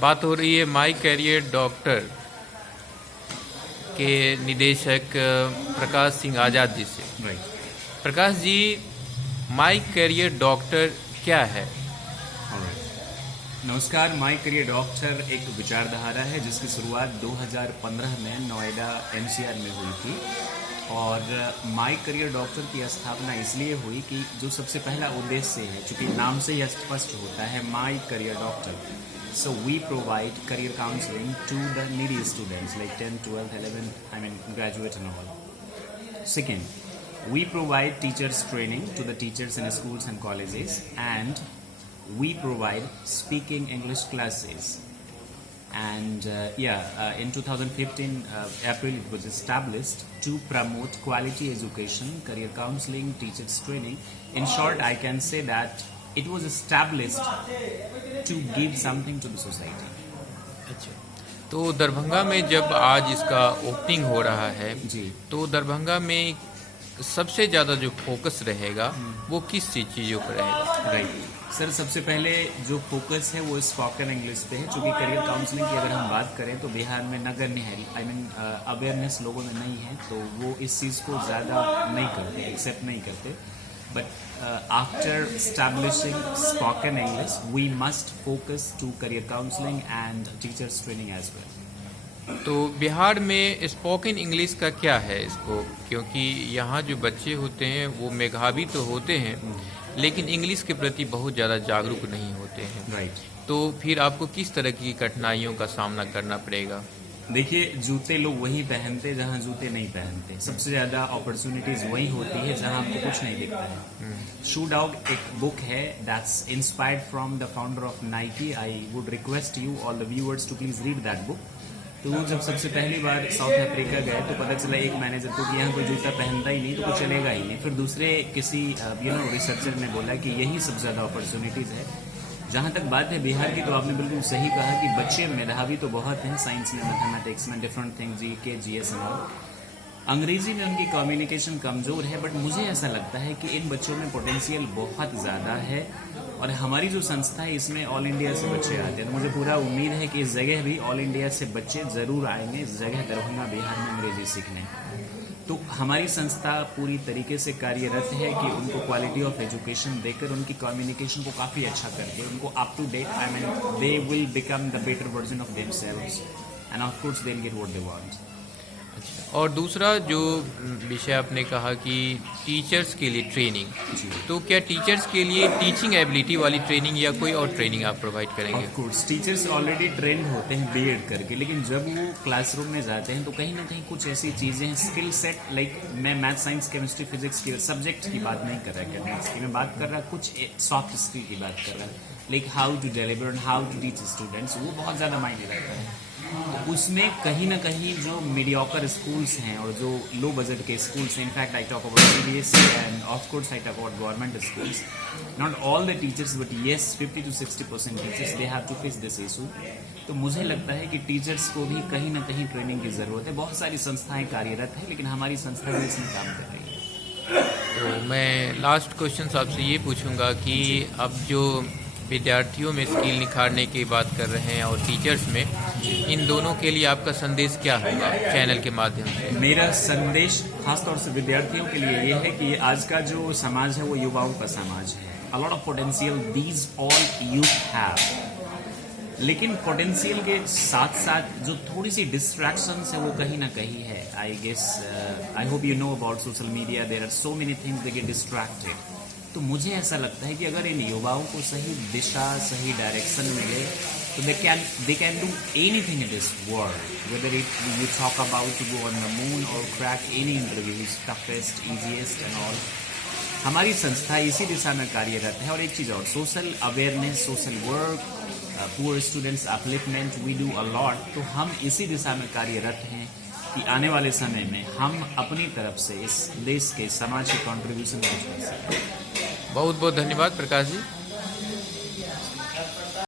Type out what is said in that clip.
बात हो रही है माई करियर डॉक्टर के निदेशक प्रकाश सिंह आज़ाद जी से। Right. Prakash ji, my career doctor क्या है? नमस्कार। माई करियर डॉक्टर एक विचारधारा है जिसकी शुरुआत 2015 में नोएडा एनसीआर में हुई थी। और माई करियर डॉक्टर की स्थापना इसलिए हुई कि जो सबसे पहला उद्देश्य है, चूंकि नाम से ही स्पष्ट होता है माई career doctor, so we provide career counseling to the needy students like 10, 12, 11, graduate and all. Second, we provide teachers training to the teachers in schools and colleges, and we provide speaking English classes. And in 2015 April it was established to promote quality education, career counseling, teachers training. In short, I can say that it was established to give something to the society. अच्छा, तो दरभंगा में जब आज इसका opening हो रहा है जी, तो दरभंगा में सबसे ज़्यादा जो फोकस रहेगा वो किस चीज़ों पर रहेगा? राइट सर, सबसे पहले जो फोकस है वो स्पोकन इंग्लिश पे है। चूंकि करियर काउंसलिंग की अगर हम बात करें तो बिहार में नगण्य है, अवेयरनेस लोगों में नहीं है, तो वो इस चीज़ को ज़्यादा नहीं करते, एक्सेप्ट नहीं करते। But after establishing spoken English we must focus to career counselling and teachers training as well. तो बिहार में स्पोकन इंग्लिश का क्या है इसको, क्योंकि यहाँ जो बच्चे होते हैं वो मेधावी तो होते हैं लेकिन इंग्लिश के प्रति बहुत ज़्यादा जागरूक नहीं होते हैं। राइट। तो फिर आपको किस तरह की कठिनाइयों का सामना करना पड़ेगा? देखिए, जूते लोग वही पहनते जहाँ जूते नहीं पहनते। सबसे ज़्यादा अपॉर्चुनिटीज वही होती है जहाँ आपको कुछ नहीं दिखता है। शू डॉग एक बुक है that's inspired from the founder of Nike. I would request you all the viewers to please read that book. तो वो जब सबसे पहली बार साउथ अफ्रीका गए तो पता चला एक मैनेजर को कि यहाँ कोई जूता पहनता ही नहीं तो कुछ चलेगा ही नहीं। फिर दूसरे किसी रिसर्चर ने बोला कि यही सबसे ज़्यादा अपॉर्चुनिटीज़ है। जहाँ तक बात है बिहार की, तो आपने बिल्कुल सही कहा कि बच्चे मेधावी तो बहुत हैं, साइंस में, मैथमेटिक्स में, different things, GK, GS and all. अंग्रेजी में उनकी कम्युनिकेशन कमज़ोर है, बट मुझे ऐसा लगता है कि इन बच्चों में पोटेंशियल बहुत ज़्यादा है। और हमारी जो संस्था है इसमें ऑल इंडिया से बच्चे आते हैं, तो मुझे पूरा उम्मीद है कि इस जगह भी ऑल इंडिया से बच्चे ज़रूर आएंगे, इस जगह दरभंगा बिहार में अंग्रेजी सीखने। तो हमारी संस्था पूरी तरीके से कार्यरत है कि उनको क्वालिटी ऑफ एजुकेशन देकर उनकी कम्युनिकेशन को काफ़ी अच्छा करके उनको up to date, they will become the better version of themselves and of course they will get what they want. अच्छा, और दूसरा जो विषय आपने कहा कि टीचर्स के लिए ट्रेनिंग, तो क्या टीचर्स के लिए टीचिंग एबिलिटी वाली ट्रेनिंग या कोई और ट्रेनिंग आप प्रोवाइड करेंगे? Of course teachers already trend होते हैं बीएड करके, लेकिन जब वो क्लासरूम में जाते हैं तो कहीं ना कहीं कुछ ऐसी चीज़ें हैं, स्किल सेट, लाइक मैं मैथ, साइंस, केमिस्ट्री, फिजिक्स की सब्जेक्ट की बात नहीं कर रहा, एकेडमिक्स की मैं बात कर रहा, कुछ सॉफ्ट स्किल की बात कर रहा, like how to deliver and how to teach students, वो बहुत ज़्यादा मायने रखता है। तो उसमें कहीं ना कहीं जो मीडियोकर स्कूल्स हैं और जो लो बजट के स्कूल्स हैं, in fact I talk about CBSE and of course I talk about government schools, not all the teachers but yes 50 to 60% teachers they have to face this issue. तो मुझे लगता है कि टीचर्स को भी कहीं ना कहीं ट्रेनिंग की ज़रूरत है। बहुत सारी संस्थाएं कार्यरत हैं, लेकिन हमारी संस्था भी इसमें काम कर रही है। तो मैं लास्ट क्वेश्चन आपसे ये पूछूंगा कि अब जो विद्यार्थियों में स्किल निखारने की बात कर रहे हैं और टीचर्स में, इन दोनों के लिए आपका संदेश क्या होगा चैनल के माध्यम से? मेरा संदेश खासतौर से विद्यार्थियों के लिए ये है कि आज का जो समाज है वो युवाओं का समाज है। A lot of potential these all youth have, लेकिन पोटेंशियल के साथ साथ जो थोड़ी सी डिस्ट्रैक्शंस है वो कहीं ना कहीं है। I guess I hope you know about social media, there are so many things they get distracted. तो मुझे ऐसा लगता है कि अगर इन युवाओं को सही दिशा, सही डायरेक्शन मिले तो they can do anything in this world, whether it you talk about to go on the moon और crack any interviews, toughest, easiest and all. हमारी संस्था इसी दिशा में कार्यरत है। और एक चीज़ और, social awareness, social work, poor students upliftment, we do a lot. तो हम इसी दिशा में कार्यरत हैं कि आने वाले समय में हम अपनी तरफ से इस देश के समाज के कॉन्ट्रीब्यूशन कर सकें। बहुत बहुत धन्यवाद प्रकाश जी।